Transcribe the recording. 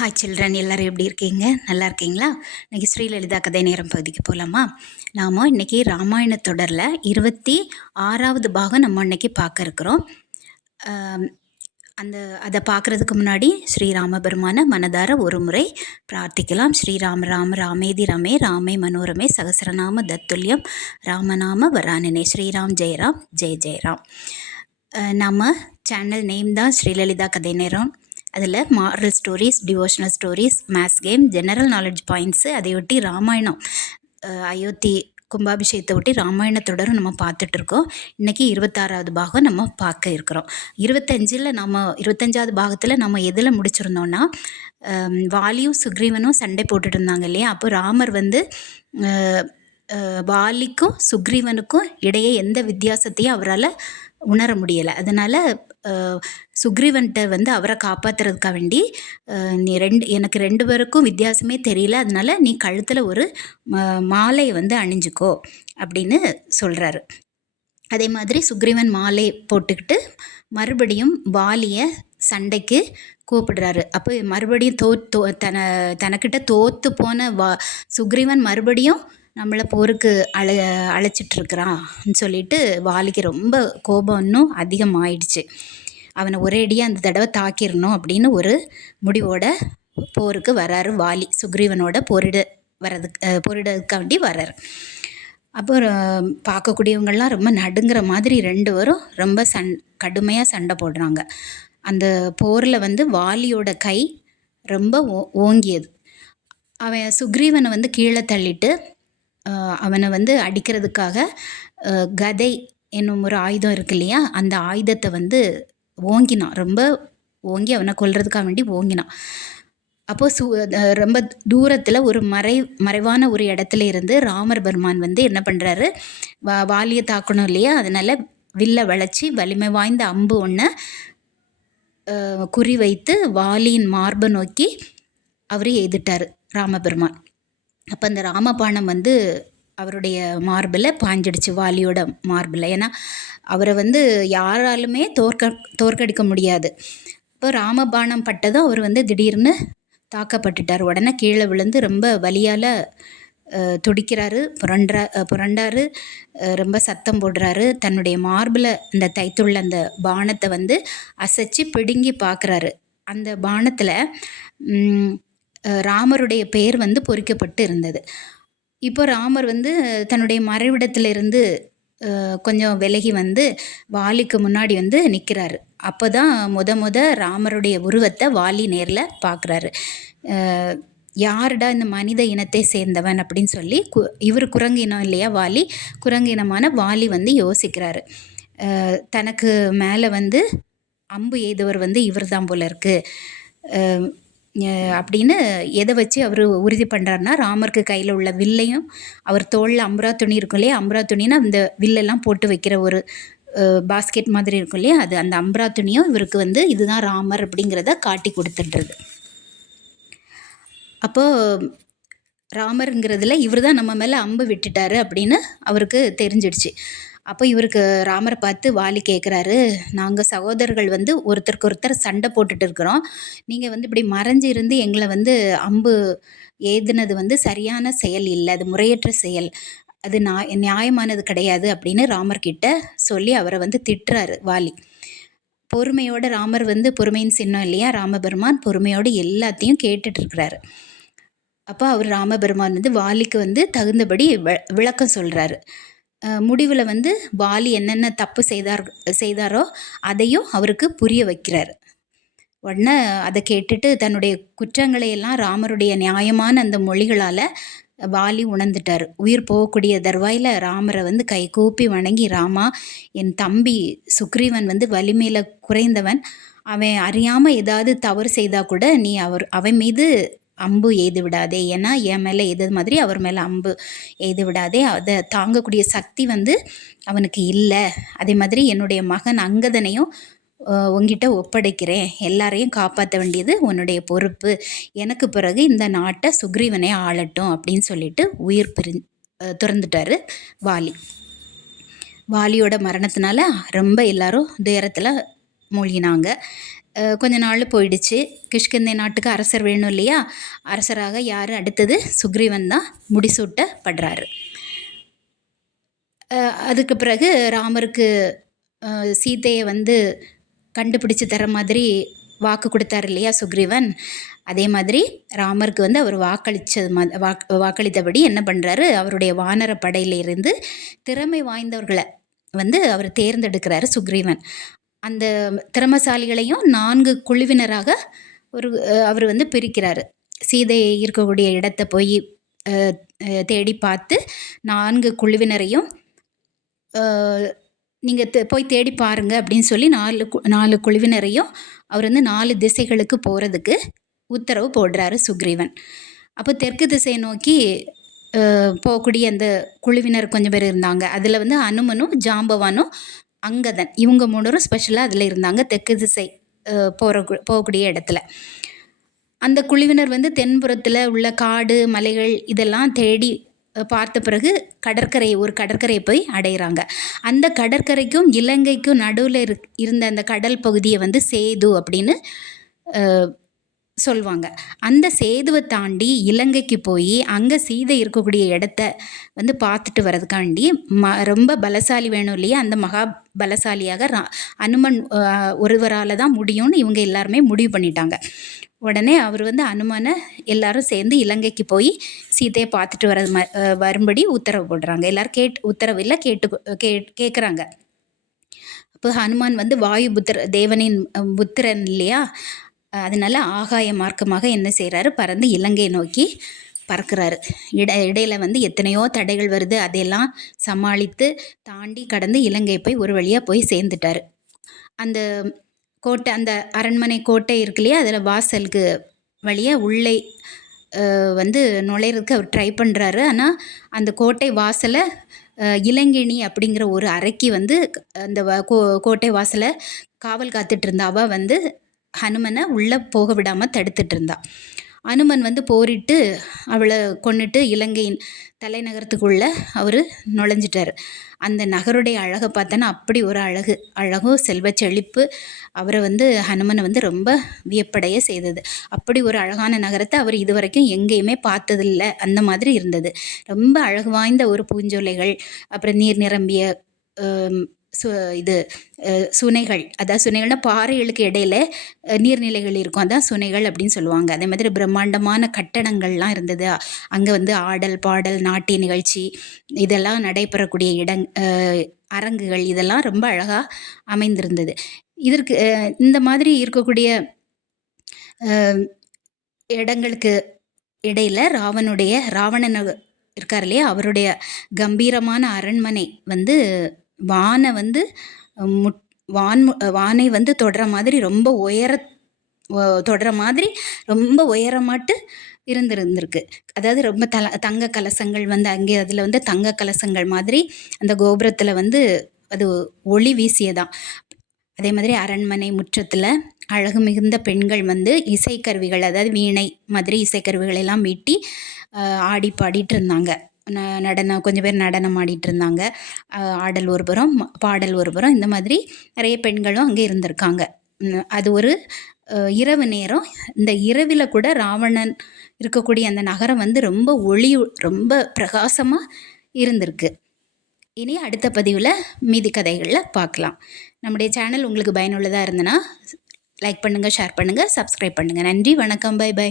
Hi children, எல்லோரும் எப்படி இருக்கீங்க? நல்லா இருக்கீங்களா? இன்றைக்கி ஸ்ரீலலிதா கதை நேரம் பகுதிக்கு போகலாமா? நாம் இன்றைக்கி ராமாயண தொடரில் 26வது பாகம் நம்ம இன்றைக்கி பார்க்க இருக்கிறோம். அதை பார்க்குறதுக்கு முன்னாடி ஸ்ரீராமபெருமான மனதார ஒரு முறை பிரார்த்திக்கலாம். ஸ்ரீராம ராம ராமேதி ரமே ராமே மனோரமே சகசரநாம தத்துல்யம் ராமநாம வரானனே. ஸ்ரீராம் ஜெயராம் ஜெய ஜெயராம். நம்ம சேனல் நேம் தான் ஸ்ரீலலிதா கதை நேரம். அதில் moral stories, devotional stories, maths game, general knowledge points, அதையொட்டி ராமாயணம், அயோத்தி கும்பாபிஷேகத்தை ஒட்டி ராமாயணத்தொடரும் நம்ம பார்த்துட்ருக்கோம். இன்றைக்கி 26வது பாகம் நம்ம பார்க்க இருக்கிறோம். 25வது பாகத்தில் நம்ம எதில் முடிச்சிருந்தோன்னா, வாலியும் சுக்ரீவனும் சண்டை போட்டுட்டு இருந்தாங்க இல்லையா? அப்போ ராமர் வந்து வாலிக்கும் சுக்ரீவனுக்கும் இடையே எந்த வித்தியாசத்தையும் அவரால் உணர முடியலை. அதனால் சுக்ரீவன்கிட்ட வந்து அவரை காப்பாற்றுறதுக்காக வேண்டி, நீ எனக்கு ரெண்டு பேருக்கும் வித்தியாசமே தெரியல, அதனால் நீ கழுத்தில் ஒரு மாலையை வந்து அணிஞ்சுக்கோ அப்படின்னு சொல்கிறாரு. அதே மாதிரி சுக்ரீவன் மாலை போட்டுக்கிட்டு மறுபடியும் வாலியை சண்டைக்கு கூப்பிடுறாரு. அப்போ மறுபடியும் தனக்கிட்ட தோற்று போன சுக்ரீவன் மறுபடியும் நம்மளை போருக்கு அழைச்சிட்ருக்கிறான்னு சொல்லிட்டு வாலிக்கு ரொம்ப கோபம் இன்னும் அதிகமாகிடுச்சு. அவனை ஒரேடியாக அந்த தடவை தாக்கிடணும் அப்படின்னு ஒரு முடிவோட போருக்கு வராரு வாலி. சுக்ரீவனோட போரிடறதுக்காண்டி வர்றாரு. அப்போ பார்க்கக்கூடியவங்கள்லாம் ரொம்ப நடுங்கிற மாதிரி ரெண்டு பேரும் ரொம்ப கடுமையாக சண்டை போடுறாங்க. அந்த போரில் வந்து வாலியோட கை ரொம்ப ஓங்கியது. அவன் சுக்ரீவனை வந்து கீழே தள்ளிட்டு அவனை வந்து அடிக்கிறதுக்காக கதை என்னும் ஒரு ஆயுதம் இருக்கு இல்லையா, அந்த ஆயுதத்தை வந்து ஓங்கினான். ரொம்ப ஓங்கி அவனை கொல்றதுக்காக வேண்டி ஓங்கினான். அப்போது ரொம்ப தூரத்தில் ஒரு மறைவான ஒரு இடத்துல இருந்து ராமர் பெருமான் வந்து என்ன பண்ணுறாரு, வாலியை தாக்கணும் இல்லையா, அதனால் வில்லை வளைச்சி வலிமை வாய்ந்த அம்பு ஒன்று குறி வைத்து வாலியின் மார்பை நோக்கி அவர் எய்துட்டார் ராமபெருமான். அப்போ அந்த ராமபாணம் வந்து அவருடைய மார்பில் பாஞ்சிடுச்சு, வாலியோட மார்பில். ஏன்னா அவரை வந்து யாராலுமே தோற்கடிக்க முடியாது. இப்போ ராமபாணம் பட்டதும் அவர் வந்து திடீர்னு தாக்கப்பட்டுட்டார். உடனே கீழே விழுந்து ரொம்ப வலியால் துடிக்கிறாரு, புரண்டாரு, ரொம்ப சத்தம் போடுறாரு. தன்னுடைய மார்பில் இந்த தைத்துள்ள அந்த பாணத்தை வந்து அசைச்சு பிடுங்கி பார்க்குறாரு. அந்த பாணத்தில் ராமருடைய பெயர் வந்து பொறிக்கப்பட்டு இருந்தது. இப்போ ராமர் வந்து தன்னுடைய மறைவிடத்திலிருந்து கொஞ்சம் விலகி வந்து வாலிக்கு முன்னாடி வந்து நிற்கிறாரு. அப்போ தான் முத ராமருடைய உருவத்தை வாலி நேரில் பார்க்குறாரு. யாருடா இந்த மனித இனத்தை சேர்ந்தவன் அப்படின்னு சொல்லி இவர் குரங்கு இனம் இல்லையா வாலி, குரங்கு இனமான வாலி வந்து யோசிக்கிறாரு. தனக்கு மேலே வந்து அம்பு எய்தவர் வந்து இவர் தான் போல இருக்குது அப்படின்னு எதை வச்சு அவர் உறுதி பண்ணுறாருனா, ராமருக்கு கையில் உள்ள வில்லையும் அவர் தோளில் அம்பரா துணி இருக்கும் இல்லையா, அம்பரா துணின்னா அந்த வில்லெல்லாம் போட்டு வைக்கிற ஒரு பாஸ்கெட் மாதிரி இருக்கும் இல்லையா, அது அந்த அம்பரா துணியும் இவருக்கு வந்து இதுதான் ராமர் அப்படிங்கிறத காட்டி கொடுத்துடுறது. அப்போது ராமருங்கிறதுல இவர் தான் நம்ம மேலே அம்பு விட்டுட்டாரு அப்படின்னு அவருக்கு தெரிஞ்சிடுச்சு. அப்போ இவருக்கு ராமரை பார்த்து வாலி கேட்குறாரு, நாங்கள் சகோதரர்கள் வந்து ஒருத்தருக்கு ஒருத்தர் சண்டை போட்டுட்டு இருக்கிறோம், நீங்கள் வந்து இப்படி மறைஞ்சு இருந்து எங்களை வந்து அம்பு ஏதுனது வந்து சரியான செயல் இல்லை, அது முறையற்ற செயல், அது நியாயமானது கிடையாது அப்படின்னு ராமர்கிட்ட சொல்லி அவரை வந்து திட்டுறாரு வாலி. பொறுமையோட ராமர் வந்து பொறுமையின் சின்னம் இல்லையா, ராமபெருமான் பொறுமையோடு எல்லாத்தையும் கேட்டுட்ருக்கிறாரு. அப்போ அவர் ராமபெருமான் வந்து வாலிக்கு வந்து தகுந்தபடி விளக்கம் சொல்கிறாரு. முடிவில் வந்து வாலி என்னென்ன தப்பு செய்தாரோ அதையும் அவருக்கு புரிய வைக்கிறார். உடனே அதை கேட்டுட்டு தன்னுடைய குற்றங்களையெல்லாம் ராமருடைய நியாயமான அந்த மொழிகளால் வாலி உணர்ந்துட்டார். உயிர் போகக்கூடிய தருவாயில் ராமரை வந்து கை கூப்பி வணங்கி, ராமா, என் தம்பி சுக்ரீவன் வந்து வலிமையில் குறைந்தவன், அவன் அறியாமல் ஏதாவது தவறு செய்தால் கூட நீ அவன் மீது அம்பு எய்து விடாதே, ஏன்னா என் மேலே எய்தது மாதிரி அவர் மேலே அம்பு எய்து விடாதே, அதை தாங்கக்கூடிய சக்தி வந்து அவனுக்கு இல்லை. அதே மாதிரி என்னுடைய மகன் அங்கதனையும் உங்ககிட்ட ஒப்படைக்கிறேன், எல்லாரையும் காப்பாற்ற வேண்டியது உன்னுடைய பொறுப்பு, எனக்கு பிறகு இந்த நாட்டை சுக்ரீவனே ஆளட்டும் அப்படின்னு சொல்லிட்டு உயிர் துறந்துட்டார் வாலி. வாலியோட மரணத்தினால ரொம்ப எல்லாரும் துயரத்தில் மூழ்கினாங்க. கொஞ்ச நாள் போயிடுச்சு. கிஷ்கிந்தை நாட்டுக்கு அரசர் வேணும் இல்லையா? அரசராக யார் அடுத்தது? சுக்ரீவன் தான் முடிசூட்டப்படுறாரு. அதுக்கு பிறகு ராமருக்கு சீதையை வந்து கண்டுபிடிச்சு தர மாதிரி வாக்கு கொடுத்தார் இல்லையா சுக்ரீவன்? அதே மாதிரி ராமருக்கு வந்து அவர் வாக்களித்தபடி என்ன பண்ணுறாரு? அவருடைய வானர படையிலிருந்து திறமை வாய்ந்தவர்களை வந்து அவர் தேர்ந்தெடுக்கிறாரு சுக்ரீவன். அந்த திறமசாலிகளையும் 4 குழுவினராக அவர் வந்து பிரிக்கிறாரு. சீதை இருக்கக்கூடிய இடத்தை போய் தேடி பார்த்து 4 குழுவினரையும் நீங்கள் போய் தேடி பாருங்க அப்படின்னு சொல்லி 4 குழுவினரையும் அவர் வந்து 4 திசைகளுக்கு போகிறதுக்கு உத்தரவு போடுறாரு சுக்ரீவன். அப்போ தெற்கு திசையை நோக்கி போகக்கூடிய அந்த குழுவினர் கொஞ்சம் பேர் இருந்தாங்க. அதில் வந்து அனுமனும் ஜாம்பவானும் அங்கதன் இவங்க 3 ஸ்பெஷலாக அதில் இருந்தாங்க தெற்கு திசை போகக்கூடிய இடத்துல. அந்த குழுவினர் வந்து தென்புறத்தில் உள்ள காடு மலைகள் இதெல்லாம் தேடி பார்த்த பிறகு ஒரு கடற்கரையை போய் அடைகிறாங்க. அந்த கடற்கரைக்கும் இலங்கைக்கும் நடுவில் இருந்த அந்த கடல் பகுதியை வந்து சேது அப்படின்னு சொல்லுவாங்க. அந்த சேதுவை தாண்டி இலங்கைக்கு போய் அங்கே சீதை இருக்கக்கூடிய இடத்த வந்து பார்த்துட்டு வர்றதுக்காண்டி ரொம்ப பலசாலி வேணும் இல்லையா? அந்த மகா பலசாலியாக அனுமன் ஒருவரால் தான் முடியும்னு இவங்க எல்லாருமே முடிவு பண்ணிட்டாங்க. உடனே அவர் வந்து அனுமனை எல்லாரும் சேர்ந்து இலங்கைக்கு போய் சீதையை பார்த்துட்டு வரும்படி உத்தரவு போடுறாங்க. எல்லாரும் உத்தரவு இல்லை கேட்குறாங்க. அப்போ ஹனுமான் வந்து வாயு தேவனின் புத்திரன் இல்லையா? அதனால ஆகாய மார்க்கமாக என்ன செய்கிறாரு? பறந்து இலங்கையை நோக்கி பறக்கிறாரு. இடையில வந்து எத்தனையோ தடைகள் வருது, அதையெல்லாம் சமாளித்து தாண்டி கடந்து இலங்கை போய் ஒரு வழியாக போய் சேர்ந்துட்டார். அந்த கோட்டை, அந்த அரண்மனை கோட்டை இருக்கு இல்லையா? அதில் வாசலுக்கு வழியாக உள்ளே வந்து நுழையிறதுக்கு அவர் ட்ரை பண்ணுறாரு. ஆனால் அந்த கோட்டை வாசலை இளங்கிணி அப்படிங்கிற ஒரு அறைக்கு வந்து அந்த கோட்டை வாசலை காவல் காத்துட்டு இருந்தா. அவள் வந்து ஹனுமனை உள்ளே போக விடாமல் தடுத்துட்டு இருந்தா. அனுமன் வந்து போரிட்டு அவளை கொன்னுட்டு இலங்கையின் தலைநகரத்துக்குள்ளே அவர் நுழைஞ்சிட்டார். அந்த நகருடைய அழகை பார்த்தோன்னா அப்படி ஒரு அழகும் செல்வ செழிப்பு அவரை வந்து ஹனுமனை வந்து ரொம்ப வியப்படைய செய்தது. அப்படி ஒரு அழகான நகரத்தை அவர் இதுவரைக்கும் எங்கேயுமே பார்த்ததில்லை. அந்த மாதிரி இருந்தது. ரொம்ப அழகு வாய்ந்த ஒரு பூஞ்சோலைகள், அப்புறம் நீர் நிரம்பிய சுனைகள், அதாவது சுனைகள்னால் பாறைகளுக்கு இடையில நீர்நிலைகள் இருக்கும், அதான் சுனைகள் அப்படின்னு சொல்லுவாங்க. அதே மாதிரி பிரம்மாண்டமான கட்டடங்கள்லாம் இருந்தது. அங்கே வந்து ஆடல் பாடல் நாட்டிய நிகழ்ச்சி இதெல்லாம் நடைபெறக்கூடிய அரங்குகள் இதெல்லாம் ரொம்ப அழகாக அமைந்திருந்தது. இதற்கு இந்த மாதிரி இருக்கக்கூடிய இடங்களுக்கு இடையில் ராவணன் இருக்கார் இல்லையா? அவருடைய கம்பீரமான அரண்மனை வந்து வானை வந்து தொடுற மாதிரி ரொம்ப உயரமாட்டு இருந்திருக்கு. அதாவது ரொம்ப தங்க கலசங்கள் வந்து அங்கே அதில் வந்து தங்க கலசங்கள் மாதிரி அந்த கோபுரத்தில் வந்து அது ஒளி வீசியதான். அதே மாதிரி அரண்மனை முற்றத்தில் அழகு மிகுந்த பெண்கள் வந்து இசைக்கருவிகள், அதாவது வீணை மாதிரி இசைக்கருவிகள் எல்லாம் மீட்டி ஆடி பாடிட்டு இருந்தாங்க. கொஞ்சம் பேர் நடனம் ஆடிட்டு இருந்தாங்க. ஆடல் ஒரு புறம், பாடல் ஒரு புறம், இந்த மாதிரி நிறைய பெண்களும் அங்கே இருந்திருக்காங்க. அது ஒரு இரவு நேரம். இந்த இரவில் கூட ராவணன் இருக்கக்கூடிய அந்த நகரம் வந்து ரொம்ப பிரகாசமாக இருந்திருக்கு. இனி அடுத்த பதிவில் மீதி கதைகளில் பார்க்கலாம். நம்முடைய சேனல் உங்களுக்கு பயனுள்ளதாக இருந்ததுன்னா லைக் பண்ணுங்கள், ஷேர் பண்ணுங்கள், சப்ஸ்கிரைப் பண்ணுங்கள். நன்றி, வணக்கம், பை.